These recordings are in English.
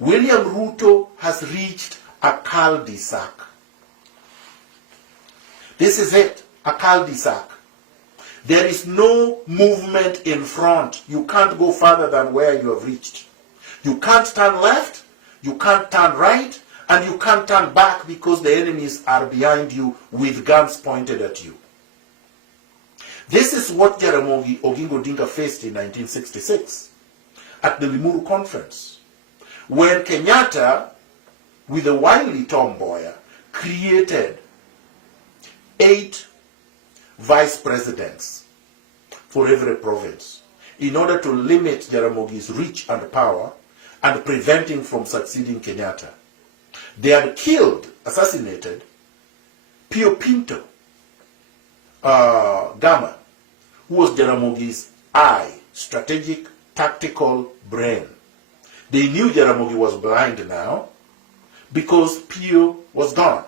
William Ruto has reached a cul-de-sac. This is it, a cul-de-sac. There is no movement in front. You can't go further than where you have reached. You can't turn left, you can't turn right, and you can't turn back because the enemies are behind you with guns pointed at you. This is what Jaramogi Oginga Odinga faced in 1966 at the Limuru Conference, when Kenyatta, with a wily tomboy, created 8 vice presidents for every province in order to limit Jaramogi's reach and power and prevent him from succeeding Kenyatta. They had killed, assassinated, Pio Pinto Gama, who was Jaramogi's eye, strategic, tactical brain. They knew Jaramogi was blind now because Pio was gone.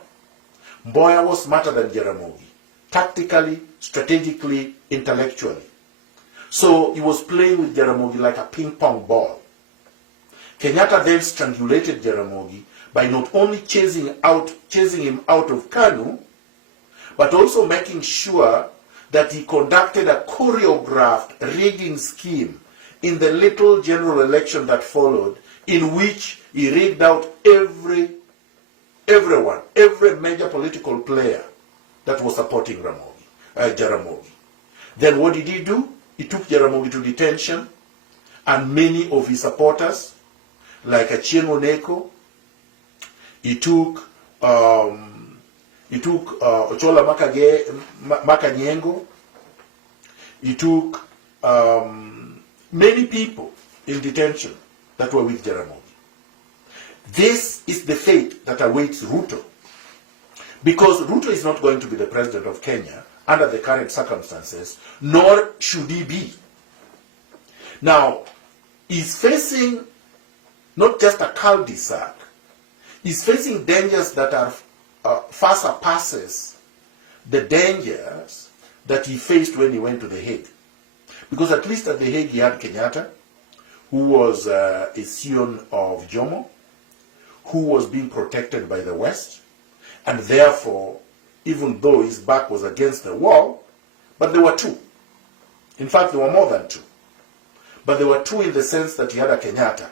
Mboya was smarter than Jaramogi, tactically, strategically, intellectually. So he was playing with Jaramogi like a ping pong ball. Kenyatta then strangulated Jaramogi by not only chasing him out of Kanu, but also making sure that he conducted a choreographed rigging scheme in the little general election that followed, in which he rigged out every major political player that was supporting Jaramogi. Then what did he do? He took Jaramogi to detention, and many of his supporters, like Achieng' Oneko, he took Ochola Makanyengo, he took many people in detention that were with Jaramogi. This is the fate that awaits Ruto, because Ruto is not going to be the president of Kenya under the current circumstances, nor should he be. Now, he's facing not just a cul-de-sac, he's facing dangers that are far surpasses the dangers that he faced when he went to The Hague. Because at least at The Hague he had Kenyatta, who was a scion of Jomo, who was being protected by the West, and therefore, even though his back was against the wall, but there were 2. In fact, there were more than 2. But there were 2 in the sense that he had a Kenyatta.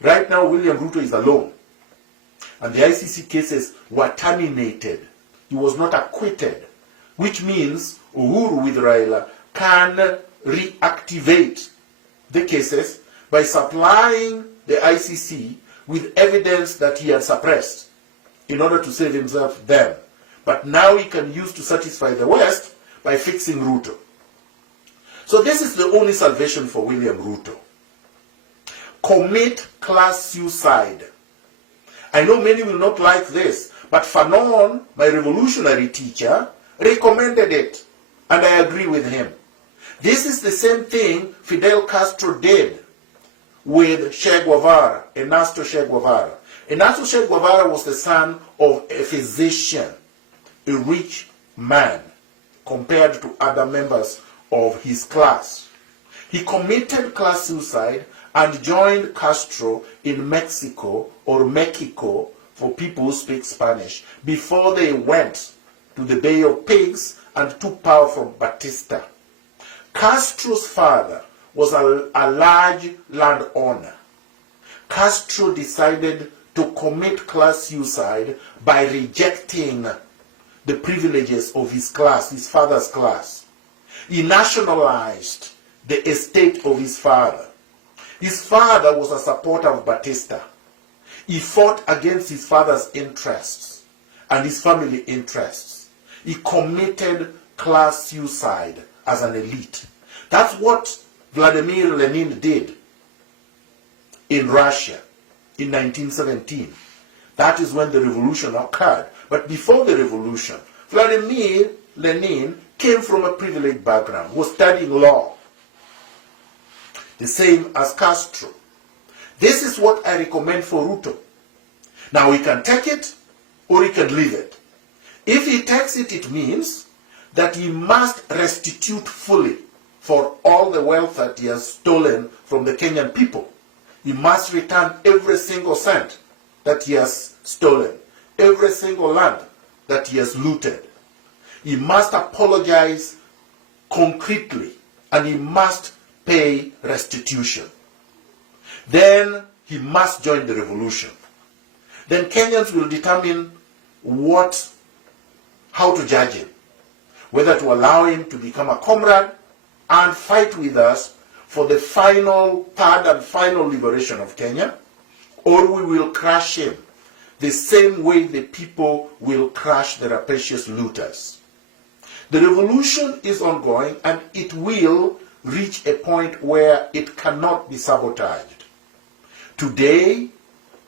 Right now, William Ruto is alone. And the ICC cases were terminated. He was not acquitted. Which means Uhuru with Raila can reactivate the cases by supplying the ICC with evidence that he had suppressed in order to save himself then. But now he can use to satisfy the West by fixing Ruto. So this is the only salvation for William Ruto. Commit class suicide. I know many will not like this, but Fanon, my revolutionary teacher, recommended it, and I agree with him. This is the same thing Fidel Castro did with Che Guevara, Ernesto Che Guevara. Ernesto Che Guevara was the son of a physician, a rich man, compared to other members of his class. He committed class suicide and joined Castro in Mexico, or Mexico for people who speak Spanish, before they went to the Bay of Pigs and took power from Batista. Castro's father was a large landowner. Castro decided to commit class suicide by rejecting the privileges of his class, his father's class. He nationalized the estate of his father. His father was a supporter of Batista. He fought against his father's interests and his family interests. He committed class suicide as an elite. That's what Vladimir Lenin did in Russia in 1917. That is when the revolution occurred. But before the revolution, Vladimir Lenin came from a privileged background, was studying law. The same as Castro. This is what I recommend for Ruto. Now he can take it or he can leave it. If he takes it, it means that he must restitute fully for all the wealth that he has stolen from the Kenyan people. He must return every single cent that he has stolen, every single land that he has looted. He must apologize concretely, and he must pay restitution. Then he must join the revolution. Then Kenyans will determine how to judge him, whether to allow him to become a comrade and fight with us for the third and final liberation of Kenya, or we will crush him the same way the people will crush the rapacious looters. The revolution is ongoing, and it will reach a point where it cannot be sabotaged. Today,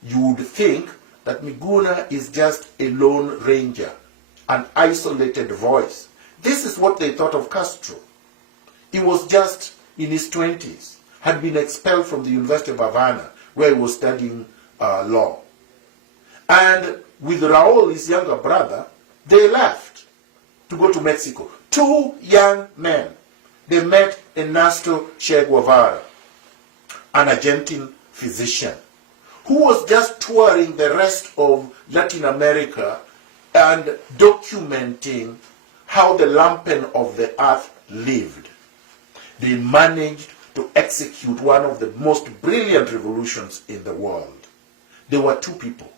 you would think that Miguna is just a lone ranger, an isolated voice. This is what they thought of Castro. He was just in his 20s, had been expelled from the University of Havana, where he was studying law. And with Raul, his younger brother, they left to go to Mexico. Two young men. They met Ernesto Che Guevara, an Argentine physician, who was just touring the rest of Latin America and documenting how the lumpen of the earth lived. They managed to execute one of the most brilliant revolutions in the world. There were two people.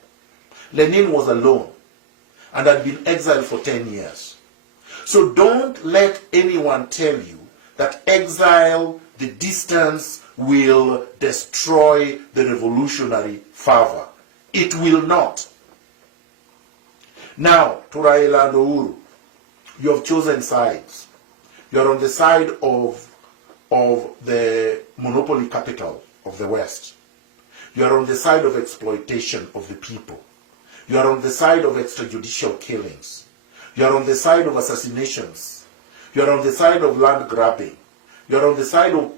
Lenin was alone and had been exiled for 10 years. So don't let anyone tell you that exile, the distance, will destroy the revolutionary fervor. It will not. Now, to Raila and Uhuru, you have chosen sides. You are on the side of the monopoly capital of the West. You are on the side of exploitation of the people. You are on the side of extrajudicial killings. You are on the side of assassinations. You are on the side of land grabbing. You are on the side of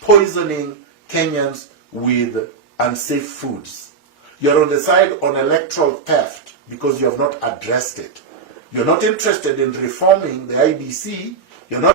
poisoning Kenyans with unsafe foods. You are on the side on electoral theft because you have not addressed it. You're not interested in reforming the IBC. You're not